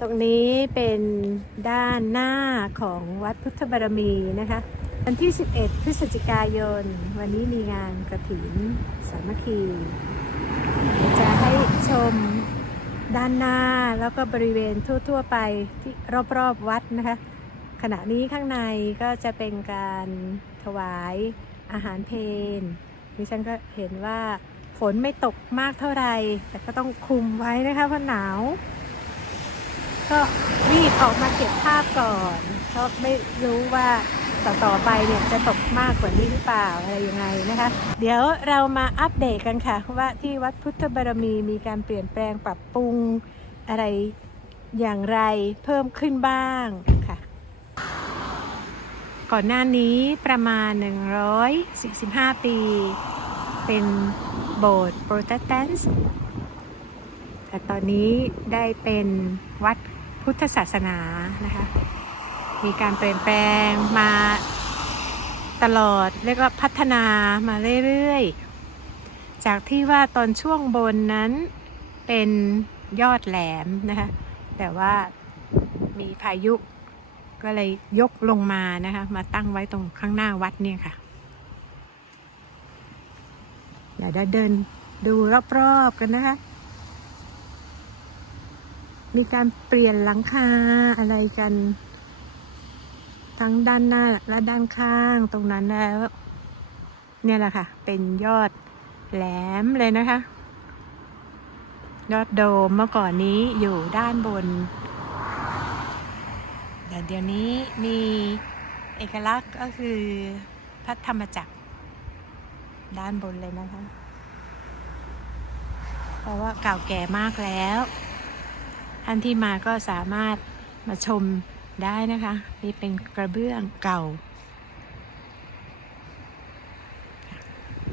ตรงนี้เป็นด้านหน้าของวัดพุทธบารมีนะคะ วันที่ 11 พฤศจิกายน วันนี้มีงานกระถินสามัคคีจะให้ชมด้านหน้าแล้วก็บริเวณทั่ว ๆ ไปที่รอบ ๆ วัดนะคะ ขณะนี้ข้างในก็จะเป็นการถวายอาหารเพลดิฉันก็เห็นว่าฝนไม่ตกมากเท่าไหร่แต่ก็ต้องคุมไว้นะคะเพราะหนาว ก็รีบออกมาเก็บภาพก่อนเพราะไม่รู้ว่าต่อต่อไปเนี่ยจะตกมากกว่านี้หรือเปล่าอะไรยังไงนะคะ เดี๋ยวเรามาอัปเดตกันค่ะ ว่าที่วัดพุทธบารมีมีการเปลี่ยนแปลงปรับปรุงอะไรอย่างไรเพิ่มขึ้นบ้างค่ะ ก่อนหน้านี้ประมาณ 145 ปี เป็นโบสถ์โปรเตสแตนต์แต่ตอนนี้ได้เป็นวัด พุทธศาสนานะคะ มีการเปลี่ยนแปลงมาตลอดเรียกว่าพัฒนามาเรื่อยๆ จากที่ว่าตอนช่วงบนนั้นเป็นยอดแหลมนะคะ แต่ว่ามีพายุก็เลยยกลงมานะคะ มาตั้งไว้ตรงข้างหน้าวัดเนี่ยค่ะเดี๋ยวเราเดินดูรอบๆกันนะคะ มีการเปลี่ยนหลังคาอะไรกัน ทั้งด้านหน้าและด้านข้างตรงนั้นแล้ว เนี่ยแหละค่ะ เป็นยอดแหลมเลยนะคะ ยอดโดมเมื่อก่อนนี้อยู่ด้านบน แต่เดี๋ยวนี้มีเอกลักษณ์ก็คือพระธรรมจักรด้านบนเลยนะคะ เพราะว่าเก่าแก่มากแล้ว ท่านที่มาก็สามารถมาชมได้นะคะ นี่เป็นกระเบื้องเก่า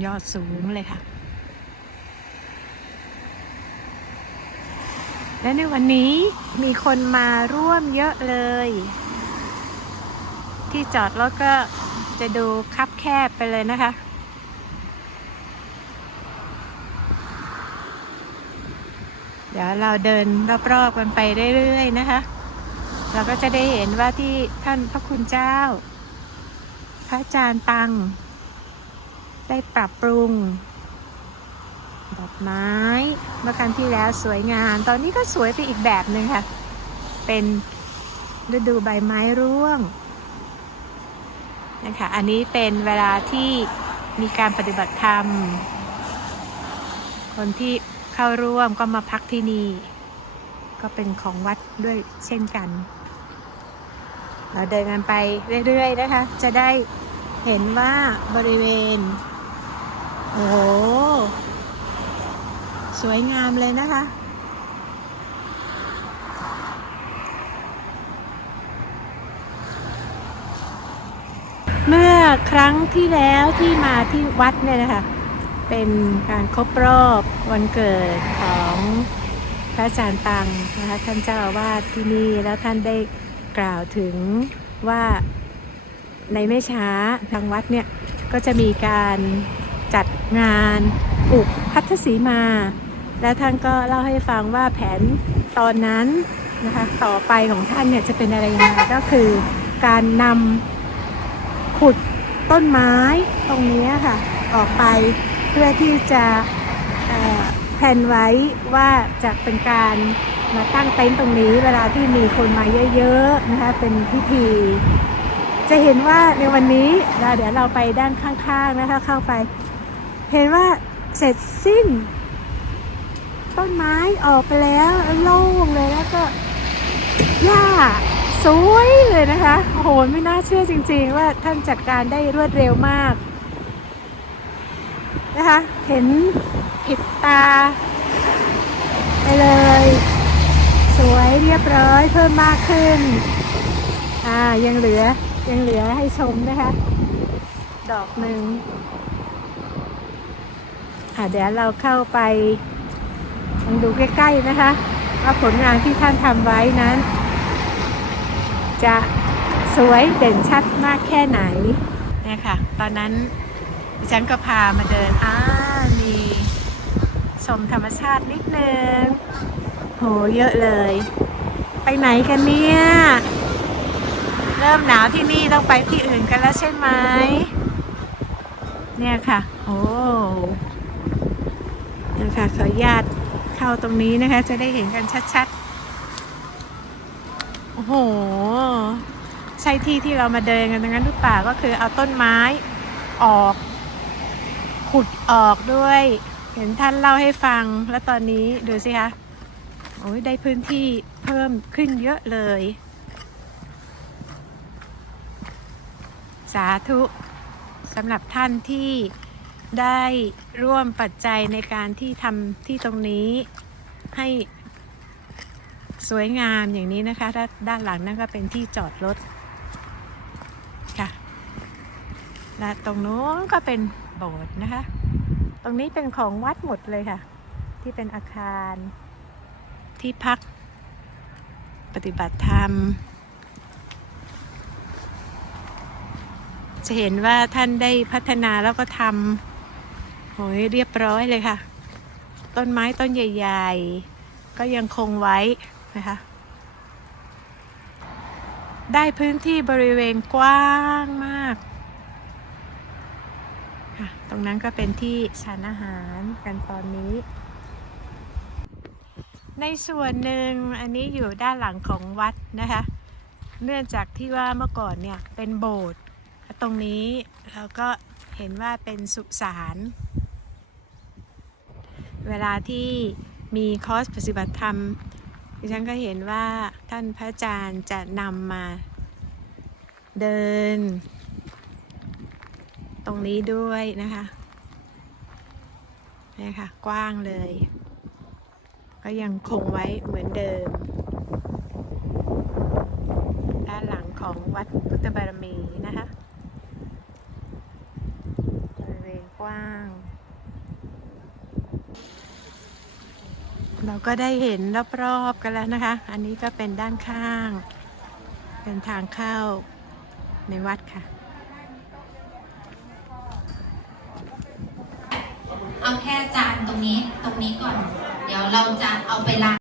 ยอดสูงเลยค่ะ และในวันนี้มีคนมาร่วมเยอะเลย ที่จอดรถก็จะดูคับแคบไปเลยนะคะ เดี๋ยวเราเดินรอบๆกันไปเรื่อยๆนะคะ เราก็จะได้เห็นว่าที่ท่านพระคุณเจ้า พระอาจารย์ตัง ได้ปรับปรุงดอกไม้เมื่อครั้งที่แล้วสวยงาม ตอนนี้ก็สวยไปอีกแบบหนึ่งค่ะ เป็นฤดูใบไม้ร่วงนะคะอันนี้เป็นเวลาที่มีการปฏิบัติธรรม คนที่ เข้าร่วมก็มาพักที่นี่ ก็เป็นของวัดด้วยเช่นกัน เราเดินกันไปเรื่อยๆนะคะ จะได้เห็นว่าบริเวณ โอ้โห สวยงามเลยนะคะเมื่อครั้งที่แล้วที่มาที่วัดเนี่ยนะคะ เป็นการครบรอบวันเกิดของพระอาจารย์ตังนะคะท่านเจ้าอาวาสที่นี่แล้วท่านได้กล่าวถึงว่าในไม่ช้าทางวัดเนี่ยก็จะมีการจัดงานปลูกพัทธสีมา แล้วท่านก็เล่าให้ฟังว่าแผนตอนนั้นนะคะต่อไปของท่านเนี่ยจะเป็นอะไรยังไงก็คือการนำขุดต้นไม้ตรงนี้ค่ะ ออกไป พื่อที่จะแผนไว้ว่าจะเป็นการมาตั้งเต็นท์ตรงนี้ เวลาที่มีคนมาเยอะๆนะคะเป็นพิธี จะเห็นว่าในวันนี้เราเดี๋ยวเราไปด้านข้างๆนะคะเข้าไป เห็นว่าเสร็จสิ้น ต้นไม้ออกไปแล้วโล่งเลยแล้วก็หญ้าสวยเลยนะคะโหไม่น่าเชื่อจริง ๆ ว่าท่านจัดการได้รวดเร็วมาก นะคะ เห็นผิดตา ไปเลย สวยเรียบร้อยเพิ่มมากขึ้น อ่ายังเหลือยังเหลือให้ชมนะคะ ดอกหนึ่งอ่าเดี๋ยวเราเข้าไปลองดูใกล้ๆนะคะ ว่าผลงานที่ท่านทำไว้นั้น จะสวยเด่นชัดมากแค่ไหนเนี่ยค่ะตอนนั้น ดิฉันก็พามาเดินอ่ามีชมธรรมชาตินิดนึงโหเยอะเลย ไปไหนกันเนี่ยเริ่มหนาวที่นี่ต้องไปที่อื่นกันแล้วใช่ไหมเนี่ยค่ะ โอ้นี่ยค่ะขออนุญาตเข้าตรงนี้นะคะ จะได้เห็นกันชัดๆ โอ้โห ใช่ที่ที่เรามาเดินกันตรงนั้นหรือเปล่าก็คือเอาต้นไม้ออก ขุดออกด้วย เห็นท่านเล่าให้ฟังแล้วตอนนี้ดูสิคะโอ้ยได้พื้นที่เพิ่มขึ้นเยอะเลย สาธุสำหรับท่านที่ได้ร่วมปัจจัยในการที่ทำที่ตรงนี้ให้สวยงามอย่างนี้นะคะ ด้านด้านหลังนั่นก็เป็นที่จอดรถค่ะ และตรงโน้นก็เป็นโบสถ์นะคะ ตรงนี้เป็นของวัดหมดเลยค่ะ ที่เป็นอาคารที่พักปฏิบัติธรรม จะเห็นว่าท่านได้พัฒนาแล้วก็ทำโหยเรียบร้อยเลยค่ะ ต้นไม้ต้นใหญ่ ๆ ก็ยังคงไว้นะคะได้พื้นที่บริเวณกว้างมาก ค่ะ ตรงนั้นก็เป็นที่ชานอาหารกันตอนนี้ ในส่วนหนึ่งอันนี้อยู่ด้านหลังของวัดนะคะ เนื่องจากที่ว่าเมื่อก่อนเนี่ยเป็นโบสถ์ตรงนี้เราก็เห็นว่าเป็นสุสานเวลาที่มีคอร์สปฏิบัติธรรมดิฉันก็เห็นว่าท่านพระอาจารย์จะนำมาเดิน ตรงนี้ด้วยนะคะนี่ค่ะ กว้างเลย ก็ยังคงไว้เหมือนเดิม ด้านหลังของวัดพุทธบารมีนะคะบริเวณกว้าง เราก็ได้เห็นรอบๆกันแล้วนะคะ อันนี้ก็เป็นด้านข้าง เป็นทางเข้าในวัดค่ะ เอาแค่จานตรงนี้ตรงนี้ก่อน เดี๋ยวเราจะเอาไปล้าง